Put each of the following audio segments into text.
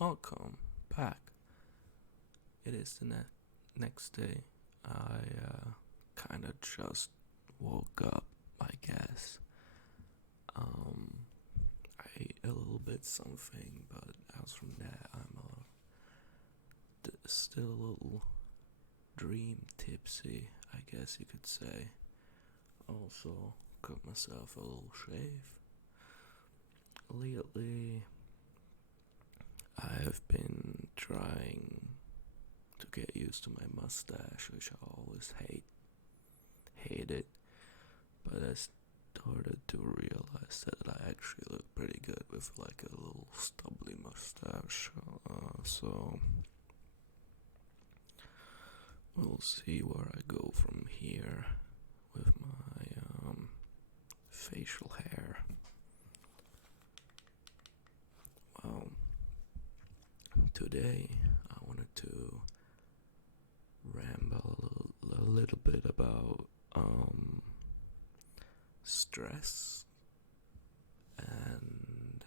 Welcome back. It is the next day. I kind of just woke up, I guess. Um, I ate a little bit something, but as from that, I'm still a little dream tipsy, I guess you could say. Also, got myself a little shave. Lately, I've been trying to get used to my mustache, which I always hated. But I started to realize that I actually look pretty good with like a little stubbly mustache. So we'll see where I go from here with my facial hair. Well, today I wanted to ramble a little bit about stress and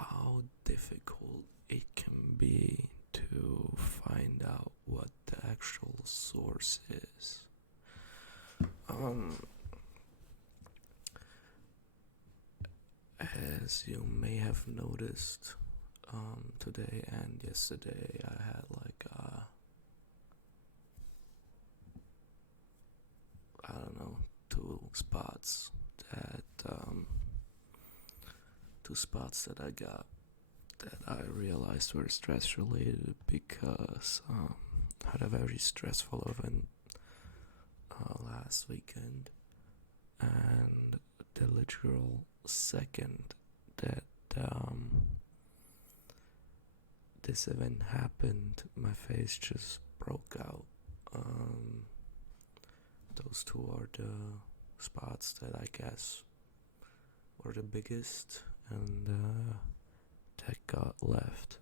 how difficult it can be to find out what the actual source is. Um, as you may have noticed, today and yesterday I had like I don't know, that two spots that I got that I realized were stress related because I had a very stressful event last weekend, and the literal second that this event happened, my face just broke out. Those two are the spots that I guess were the biggest, and that got left.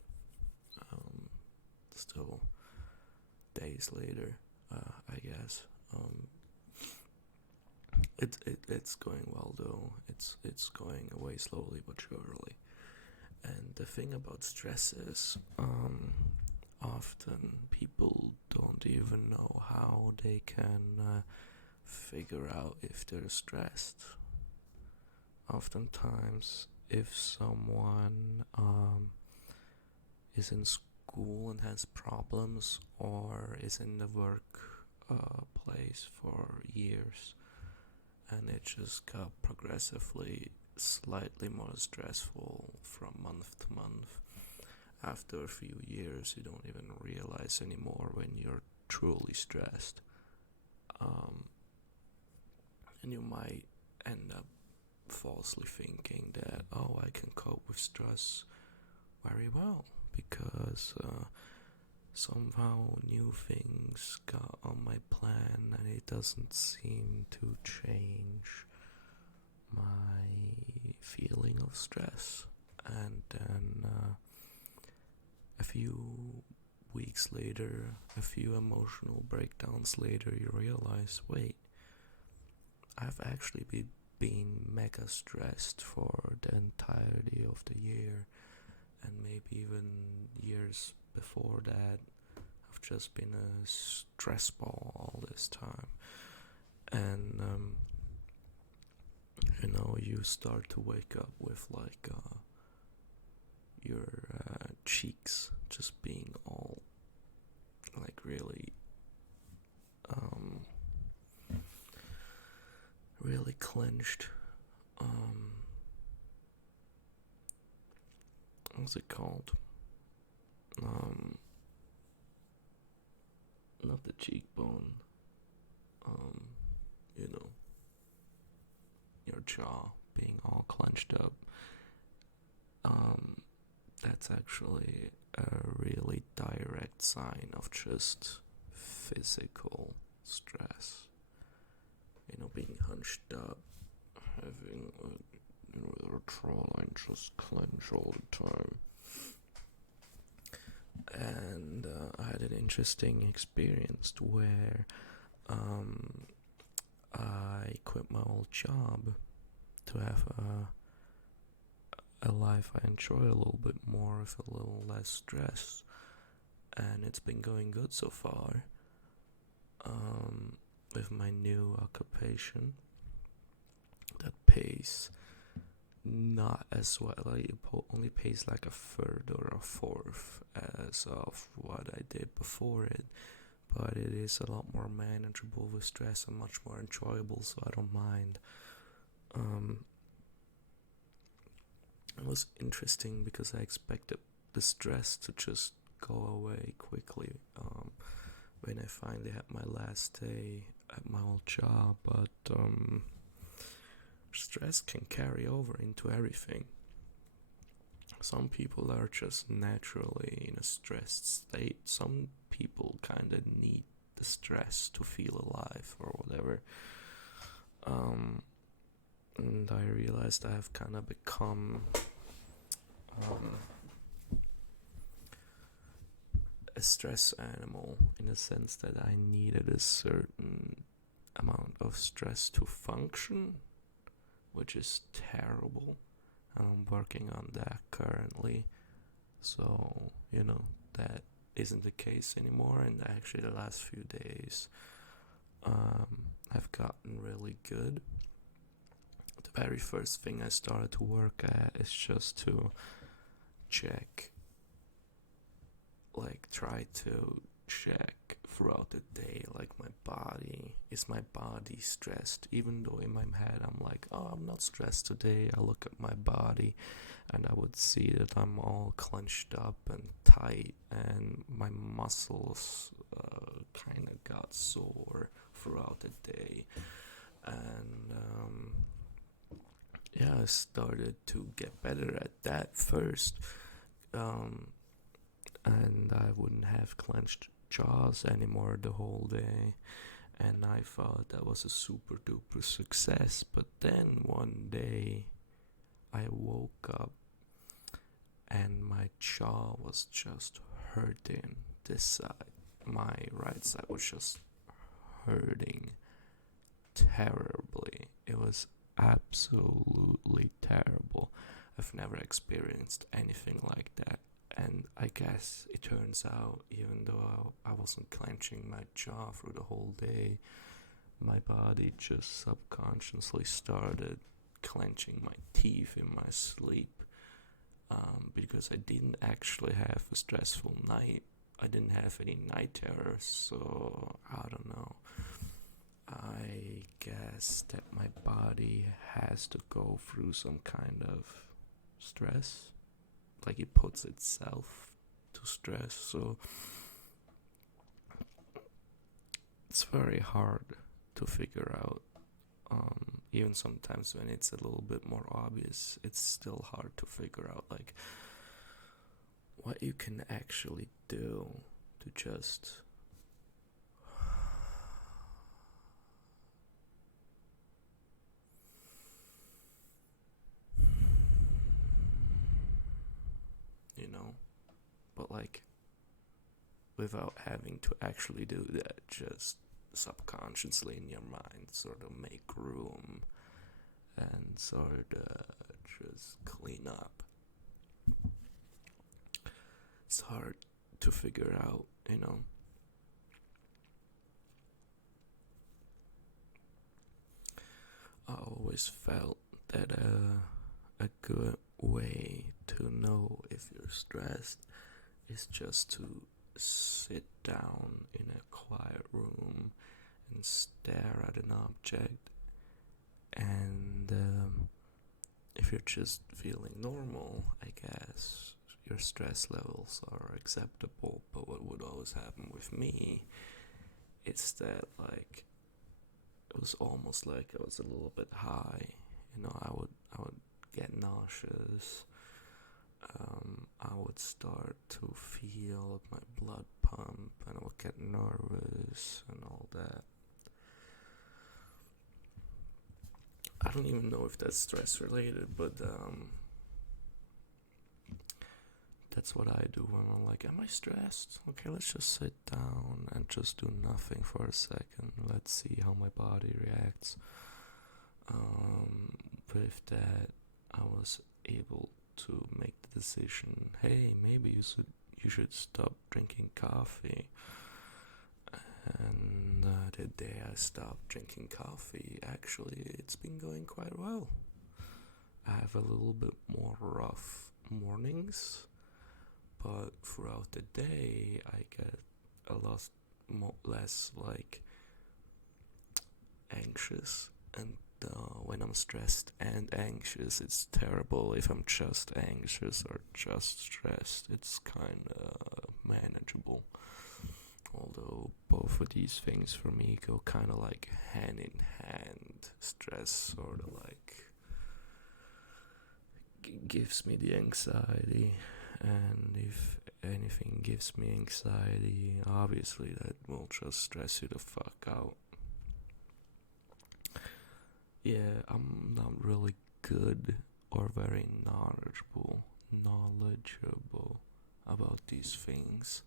Still days later, I guess. It's going well though. It's going away slowly but surely. And the thing about stress is, often people don't even know how they can figure out if they're stressed. Oftentimes, if someone is in school and has problems, or is in the work place for years, and it just got progressively slightly more stressful from month to month. After a few years, you don't even realize anymore when you're truly stressed. And you might end up falsely thinking that, oh, I can cope with stress very well because somehow new things got on my plan and it doesn't seem to change my feeling of stress. And then a few weeks later, a few emotional breakdowns later, you realize, wait, I've actually been mega stressed for the entirety of the year, and maybe even years before that. I've just been a stress ball all this time. And you start to wake up with like your cheeks just being all like really clenched. What's it called? Not the cheekbone. Um, you know, your jaw being all clenched up. That's actually a really direct sign of just physical stress. Being hunched up, having your jawline just clench all the time. And I had an interesting experience where I quit my old job to have a life I enjoy a little bit more with a little less stress, and it's been going good so far. With my new occupation that pays not as well, like it only pays like a third or a fourth as of what I did before it, but it is a lot more manageable with stress and much more enjoyable, so I don't mind. It was interesting because I expected the stress to just go away quickly when I finally had my last day at my old job, but stress can carry over into everything. Some people are just naturally in a stressed state. Some people kind of need the stress to feel alive or whatever. And I realized I have kind of become a stress animal in the sense that I needed a certain amount of stress to function, which is terrible. And I'm working on that currently. So, that isn't the case anymore. And actually, the last few days, I've gotten really good. The very first thing I started to work at is just to try to check throughout the day, like is my body stressed? Even though in my head I'm like, oh, I'm not stressed today. I look at my body and I would see that I'm all clenched up and tight, and my muscles kind of got sore throughout the day. And I started to get better at that first. And I wouldn't have clenched jaws anymore the whole day, and I thought that was a super duper success. But then one day I woke up and my jaw was just hurting. This side, my right side, was just hurting terribly. It was absolutely terrible. I've never experienced anything like that. And I guess it turns out, even though I wasn't clenching my jaw through the whole day, my body just subconsciously started clenching my teeth in my sleep, because I didn't actually have a stressful night. I didn't have any night terrors, so I don't know. I guess that my body has to go through some kind of stress. Like it puts itself to stress, so it's very hard to figure out. Even sometimes when it's a little bit more obvious, it's still hard to figure out like what you can actually do to just but like without having to actually do that, just subconsciously in your mind sort of make room and sort of just clean up. It's hard to figure out, I always felt that a good way to know if you're stressed is just to sit down in a quiet room and stare at an object, and if you're just feeling normal, I guess your stress levels are acceptable. But what would always happen with me is that like it was almost like I was a little bit high. I would get nauseous. I would start to feel my blood pump, and I would get nervous and all that. I don't even know if that's stress related, but that's what I do when I'm like, am I stressed? Okay, let's just sit down and just do nothing for a second. Let's see how my body reacts. With that, I was able to make the decision, hey, maybe you should stop drinking coffee. And the day I stopped drinking coffee, actually, it's been going quite well. I have a little bit more rough mornings, but throughout the day, I get a lot less like anxious. And when I'm stressed and anxious, it's terrible. If I'm just anxious or just stressed, it's kind of manageable. Although both of these things for me go kind of like hand in hand. Stress sort of like gives me the anxiety, and if anything gives me anxiety, obviously that will just stress you the fuck out. Yeah, I'm not really good or very knowledgeable about these things.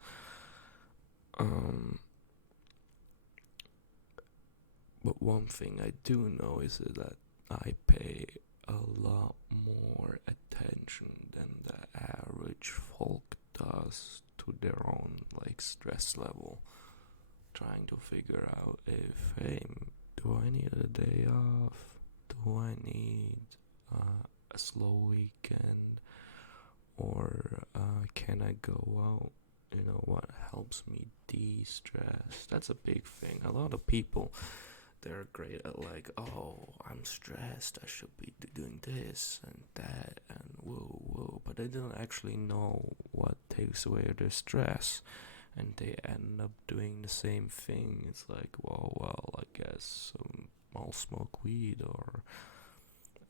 But one thing I do know is that I pay a lot more attention than the average folk does to their own like stress level, trying to figure out if, hey, do I need a day off? Do I need a slow weekend? Or can I go out? What helps me de-stress? That's a big thing. A lot of people, they're great at like, oh, I'm stressed, I should be doing this and that and whoa, but they don't actually know what takes away their stress, and they end up doing the same thing. It's like, well, I guess I'll smoke weed, or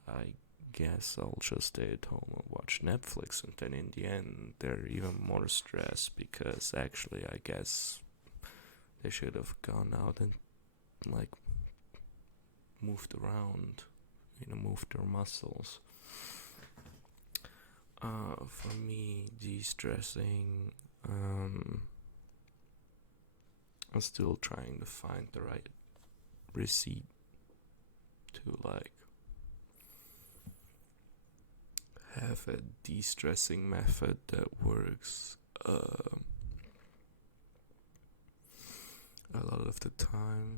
I guess I'll just stay at home and watch Netflix, and then in the end they're even more stressed because actually I guess they should have gone out and like moved around, moved their muscles. For me, de-stressing, I'm still trying to find the right receipt to like have a de-stressing method that works a lot of the time.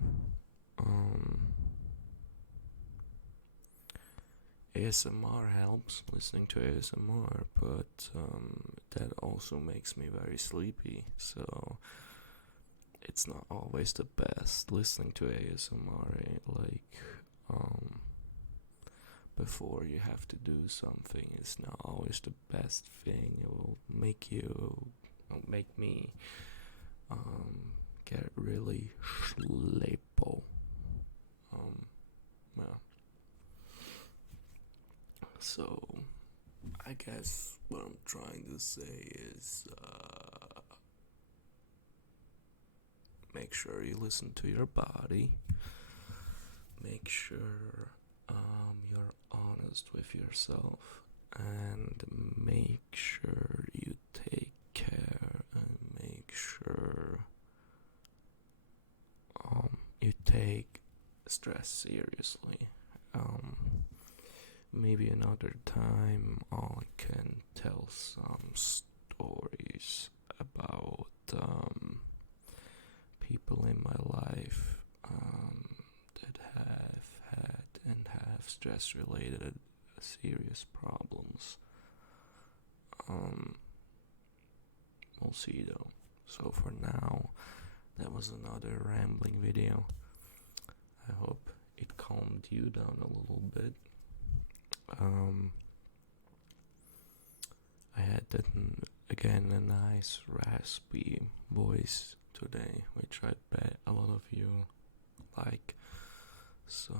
ASMR helps, listening to ASMR, but that also makes me very sleepy, so it's not always the best. Listening to ASMR, before you have to do something, is not always the best thing. It will make me get really sleepy. Yeah. So, I guess what I'm trying to say is, make sure you listen to your body. Make sure you're honest with yourself, and make sure you take care, and make sure you take stress seriously. Maybe another time I can tell some stories about people in my life that have had and have stress-related serious problems. We'll see though. So for now, that was another rambling video. I hope it calmed you down a little bit. I had again a nice raspy voice today, which I bet a lot of you like. So